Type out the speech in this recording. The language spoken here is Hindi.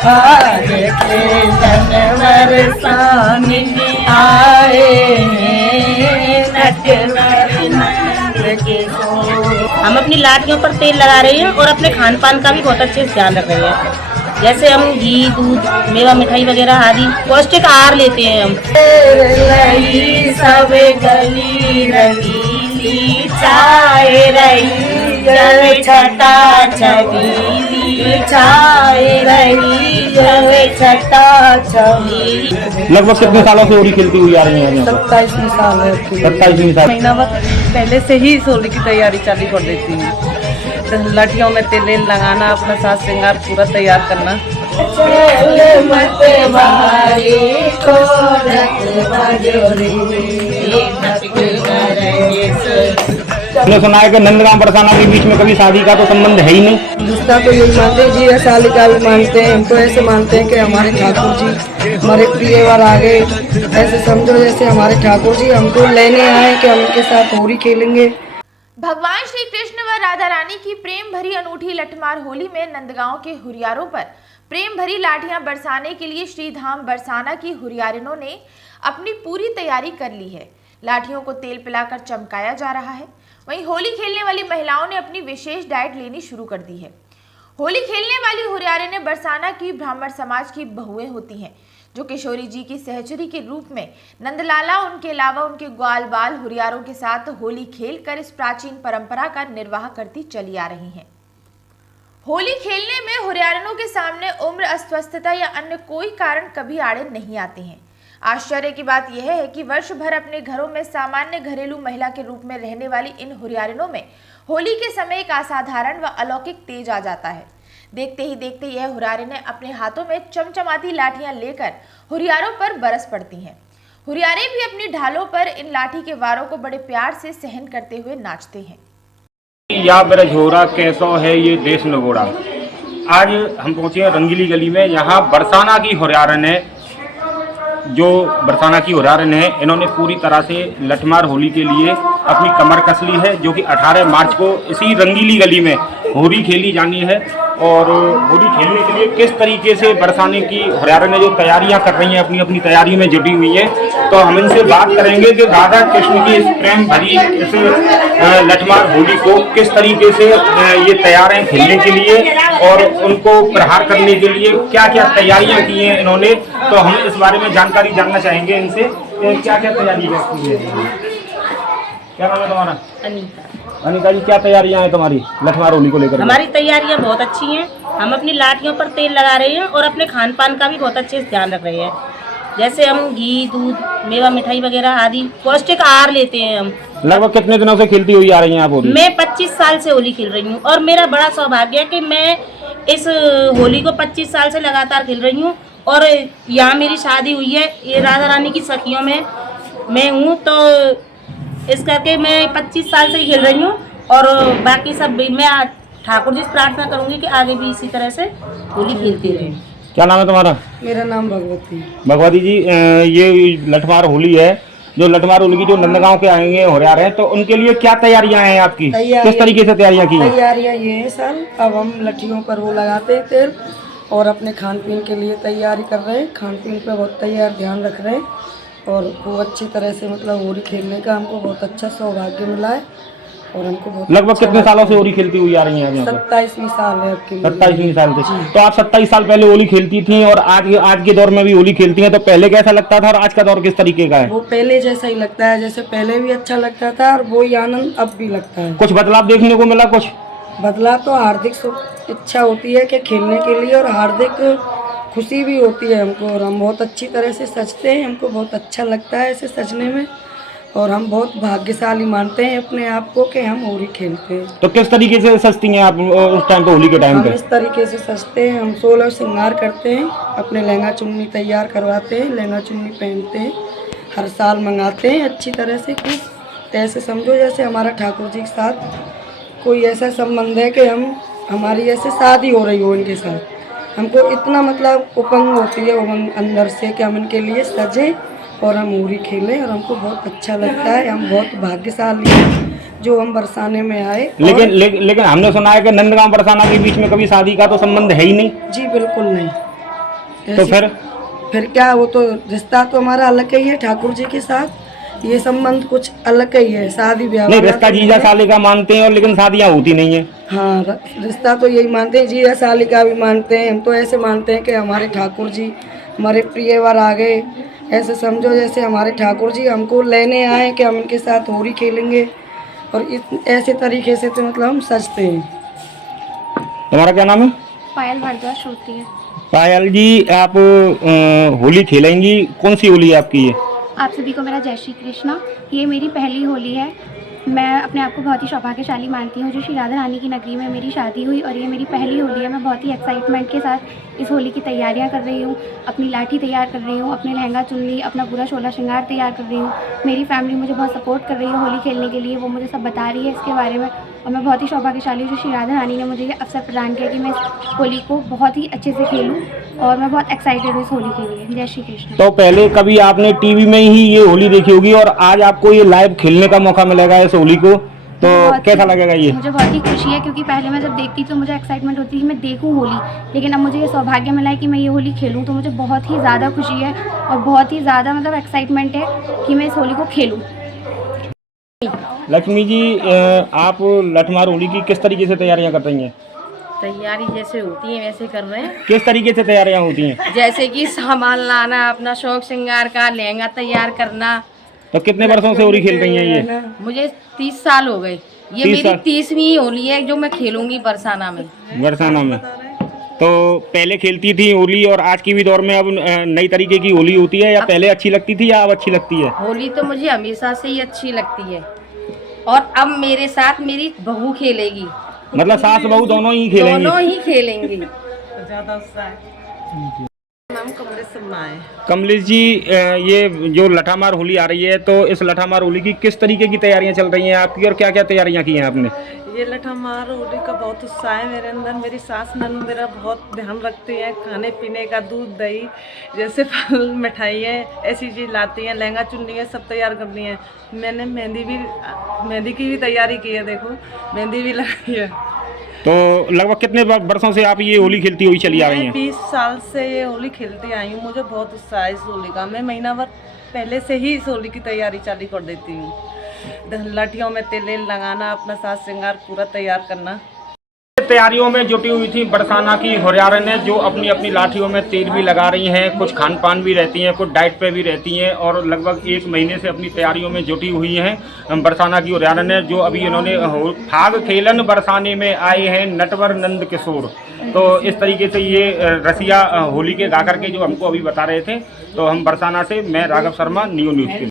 आज खेलन बरसाने आए नटवर नंद के सो। हम अपनी लाड़ियों पर तेल लगा रहे हैं और अपने खान पान का भी बहुत अच्छे से ध्यान रख रहे हैं। जैसे हम घी, दूध, मेवा, मिठाई वगैरह आदि पौष्टिक आहार लेते हैं हम। रही सब गली रंगीली छाए रही जब छटा छबीली छाए रही जब छटा छबीली। लगभग कितने सालों से होली खेलती हुई आ रही है? 27वीं साल है। 27वीं साल। महीना भर पहले से ही होली की तैयारी चालू कर देती हूँ। लठियों में तेल लगाना, अपना साज श्रृंगार पूरा तैयार करना। हमने सुना है कि नंदगांव बरसाना के बीच में कभी शादी का तो संबंध है ही नहीं। दूसरा तो यही मानते हैं जी, साली का भी मानते हैं। हम तो ऐसे मानते हैं कि हमारे ठाकुर जी हमारे प्रिय वर आ गए। ऐसे समझो जैसे हमारे ठाकुर जी हमको लेने आए कि हम उनके साथ होली खेलेंगे। भगवान श्री कृष्ण व राधा रानी की प्रेम भरी अनूठी लठमार होली में नंदगांव के हुरियारों पर प्रेम भरी लाठियां बरसाने के लिए श्रीधाम बरसाना की हुरियारिनों ने अपनी पूरी तैयारी कर ली है। लाठियों को तेल पिलाकर चमकाया जा रहा है। वहीं होली खेलने वाली महिलाओं ने अपनी विशेष डाइट लेनी शुरू कर दी है। होली खेलने वाली हुरियारिनें बरसाना की ब्राह्मण समाज की बहुएं होती हैं, जो किशोरी जी की सहचरी के रूप में नंदलाला उनके अलावा उनके ग्वाल बाल हुरियारों के साथ होली खेलकर इस प्राचीन परंपरा का निर्वाह करती चली आ रही हैं। होली खेलने में हुरियारिनों के सामने उम्र, अस्वस्थता या अन्य कोई कारण कभी आड़े नहीं आते हैं। आश्चर्य की बात यह है कि वर्ष भर अपने घरों में सामान्य घरेलू महिला के रूप में रहने वाली इन हुरियारिनों में होली के समय एक असाधारण व अलौकिक तेज आ जाता है। देखते ही देखते यह हुरियारिनें अपने हाथों में चमचमाती लाठियां लेकर हुरियारों पर बरस पड़ती हैं। हुरियारे भी अपनी ढालों पर इन लाठी के वारों को बड़े प्यार से सहन करते हुए नाचते हैं। या ब्रजहोरा कैसो है ये देश नगोड़ा। आज हम पहुंचे हैं रंगीली गली में। यहाँ बरसाना की हुरियारन है, जो बरसाना की हुरियारन है, इन्होंने पूरी तरह से लठमार होली के लिए अपनी कमर कस ली है, जो कि 18 मार्च को इसी रंगीली गली में होली खेली जानी है। और होली खेलने के लिए किस तरीके से बरसाने की हुरियारन जो तैयारियां कर रही हैं, अपनी अपनी तैयारी में जुटी हुई है, तो हम इनसे बात करेंगे कि राधा कृष्ण की इस प्रेम भरी इस लठमार होली को किस तरीके से ये तैयार हैं खेलने के लिए और उनको प्रहार करने के लिए क्या क्या तैयारियां की हैं इन्होंने। तो हम इस बारे में जानकारी जानना चाहेंगे इनसे, क्या क्या तैयारी की है। क्या नाम है तुम्हारा? अनीता। अनीता जी, क्या तैयारियां हैं तुम्हारी लठमार होली को लेकर? हमारी तैयारियां बहुत अच्छी हैं। हम अपनी लाठियों पर तेल लगा रहे हैं और अपने खान पान का भी बहुत अच्छे से ध्यान रख रहे हैं। जैसे हम घी, दूध, मेवा, मिठाई वगैरह आदि पौष्टिक आहार लेते हैं हम। लगभग कितने दिनों से खेलती हुई आ रही हैं आप होली? मैं 25 साल से होली खेल रही हूँ और मेरा बड़ा सौभाग्य है कि मैं इस होली को 25 साल से लगातार खेल रही हूँ। और यहाँ मेरी शादी हुई है, ये राधा रानी की सखियों में मैं हूँ, तो इस करके मैं 25 साल से ही खेल रही हूँ। और बाकी सब मैं ठाकुर जी से प्रार्थना करूँगी कि आगे भी इसी तरह से होली खेलती रहे। क्या नाम है तुम्हारा? मेरा नाम भगवती। भगवती जी, ये लठमार होली है, जो लठमार होली की जो नंदगांव के आएंगे होरियार हैं, तो उनके लिए क्या तैयारियां हैं आपकी? किस तरीके से तैयारियां की हैं? तैयारियां ये है सर, अब हम लठियों पर वो लगाते हैं तेल और अपने खान पीन के लिए तैयारी कर रहे हैं। खान पीन पे बहुत ध्यान रख रहे हैं और वो अच्छी तरह से मतलब होली खेलने का हमको बहुत अच्छा सौभाग्य मिला है। और हमको बहुत लगभग कितने सालों से होली खेलती हुई आ रही हैं? 27वीं साल है आपकी। 27वीं साल से। तो आप 27 साल पहले होली खेलती थी और आज के दौर में भी होली खेलती हैं, तो पहले कैसा लगता था और आज का दौर किस तरीके का है? वो पहले जैसा ही लगता है, जैसे पहले भी अच्छा लगता था और वही आनंद अब भी लगता है। कुछ बदलाव देखने को मिला? कुछ बदलाव तो हार्दिक इच्छा होती है कि खेलने के लिए, और हार्दिक खुशी भी होती है हमको। और हम बहुत अच्छी तरह से सजते हैं, हमको बहुत अच्छा लगता है ऐसे सजने में। और हम बहुत भाग्यशाली मानते हैं अपने आप को कि हम होली खेलते हैं। तो किस तरीके से सजती हैं आप उस टाइम पे, होली के टाइम पे? हम इस तरीके से सजते हैं, हम 16 श्रृंगार करते हैं, अपने लहंगा चुन्नी तैयार करवाते हैं, लहंगा चुन्नी पहनते हैं, हर साल मंगाते हैं अच्छी तरह से। कि ऐसे समझो जैसे हमारा ठाकुर जी के साथ कोई ऐसा संबंध है कि हमारी ऐसे शादी हो रही हो इनके साथ। हमको इतना मतलब उपंग होती है उमंग अंदर से कि हम इनके लिए सजें और हम होली खेलें, और हमको बहुत अच्छा लगता है। हम बहुत भाग्यशाली हैं जो हम बरसाने में आए। लेकिन हमने सुना है कि नंदगांव बरसाना के बीच में कभी शादी का तो संबंध है ही नहीं। जी बिल्कुल नहीं। तो फिर क्या, वो तो रिश्ता तो हमारा अलग ही है ठाकुर जी के साथ, ये संबंध कुछ अलग ही है, शादी ब्याह नहीं, वाला रिश्ता तो जीजा नहीं है। साले का मानते हैं और लेकिन शादियाँ होती नहीं है। हाँ, रिश्ता तो यही मानते हैं, जीजा साली का भी मानते हैं। हम तो ऐसे मानते हैं कि हमारे ठाकुर जी हमारे प्रिय वर आ गए, ऐसे समझो जैसे हमारे ठाकुर जी हमको लेने आए कि हम उनके साथ होली खेलेंगे, और ऐसे तरीके से तो मतलब हम सजते हैं। तुम्हारा क्या नाम है? पायल भारद्वाज श्रोत्री है। पायल जी, आप होली खेलेंगी, कौन सी होली है आपकी ये? आप सभी को मेरा जय श्री कृष्णा। ये मेरी पहली होली है। मैं अपने आप को बहुत ही सौभाग्यशाली मानती हूँ जो श्री राधा रानी की नगरी में मेरी शादी हुई, और ये मेरी पहली होली है। मैं बहुत ही एक्साइटमेंट के साथ इस होली की तैयारियां कर रही हूँ। अपनी लाठी तैयार कर रही हूँ, अपने लहंगा चुन्नी, अपना पूरा शोला श्रृंगार तैयार कर रही हूँ। मेरी फैमिली मुझे बहुत सपोर्ट कर रही है होली खेलने के लिए, वो मुझे सब बता रही है इसके बारे में, और मैं बहुत ही सौभाग्यशाली हूँ जो श्री राधा रानी ने मुझे ये अवसर प्रदान किया कि मैं इस होली को बहुत ही अच्छे से खेलूँ, और मैं बहुत एक्साइटेड हूँ इस होली के लिए। जय श्री कृष्ण। तो पहले कभी आपने टीवी में ही ये होली देखी होगी और आज आपको ये लाइव खेलने का मौका मिलेगा इस होली को, तो कैसा लगेगा ये? मुझे बहुत ही खुशी है, क्योंकि पहले मैं जब देखती तो मुझे एक्साइटमेंट होती थी कि मैं देखूं होली, लेकिन अब मुझे ये सौभाग्य मिला है कि मैं ये होली खेलूं, तो मुझे बहुत ही ज़्यादा खुशी है और बहुत ही ज़्यादा मतलब एक्साइटमेंट है कि मैं इस होली को खेलूं। लक्ष्मी जी, आप लठमार होली की किस तरीके से तैयारियां कर रही हैं? तैयारी जैसे होती है वैसे कर रहे हैं। किस तरीके से तैयारियां होती हैं? जैसे कि सामान लाना, अपना शौक श्रृंगार का, लहंगा तैयार करना। तो कितने वर्षों से होली खेल रही हैं ये? मुझे 30 साल हो गए। ये 30 मेरी साल? 30वीं होली है जो मैं खेलूंगी बरसाना में। बरसाना में तो पहले खेलती थी होली, और आज की भी दौर में अब नई तरीके की होली होती है, या पहले अच्छी लगती थी या अब अच्छी लगती है? होली तो मुझे हमेशा से ही अच्छी लगती है, और अब मेरे साथ मेरी बहू खेलेगी। मतलब सास बहू दोनों ही खेलेंगी? दोनों ही खेलेंगी। ज़्यादा उत्साह है। नाम कमलेश शर्मा है। कमलेश जी, ये जो लठामार होली आ रही है, तो इस लठामार होली की किस तरीके की तैयारियां चल रही हैं आपकी, और क्या क्या तैयारियां की हैं आपने? ये लठमार होली का बहुत उत्साह है मेरे अंदर। मेरी सास ननद मेरा बहुत ध्यान रखती हैं, खाने पीने का, दूध दही जैसे फल मिठाई है ऐसी चीज़ लाती हैं, लहंगा चुन्नी है सब तैयार करती हैं। मैंने मेहंदी की भी तैयारी की है, देखो मेहंदी भी लगाई है। तो लगभग कितने वर्षों से आप ये होली खेलती हुई चली आ रही हैं? 20 साल से ये होली खेलती आई हूँ। मुझे बहुत उत्साह है इस होली का। मैं महीना भर पहले से ही इस होली की तैयारी चालू कर देती हूँ। लाठियों में तेल लगाना, अपना साज श्रृंगार पूरा तैयार करना। तैयारियों में जुटी हुई थी बरसाना की हुरियारें ने, जो अपनी अपनी लाठियों में तेल भी लगा रही हैं, कुछ खान पान भी रहती हैं, कुछ डाइट पे भी रहती हैं, और लगभग 1 महीने से अपनी तैयारियों में जुटी हुई हैं बरसाना की हुरियारें ने, जो अभी इन्होंने फाग खेलन बरसाने में आए हैं नटवर नंद किशोर। तो इस तरीके से ये रसिया होली के गा करके जो हमको अभी बता रहे थे। तो हम बरसाना से, मैं राघव शर्मा, नियो न्यूज़ के लिए।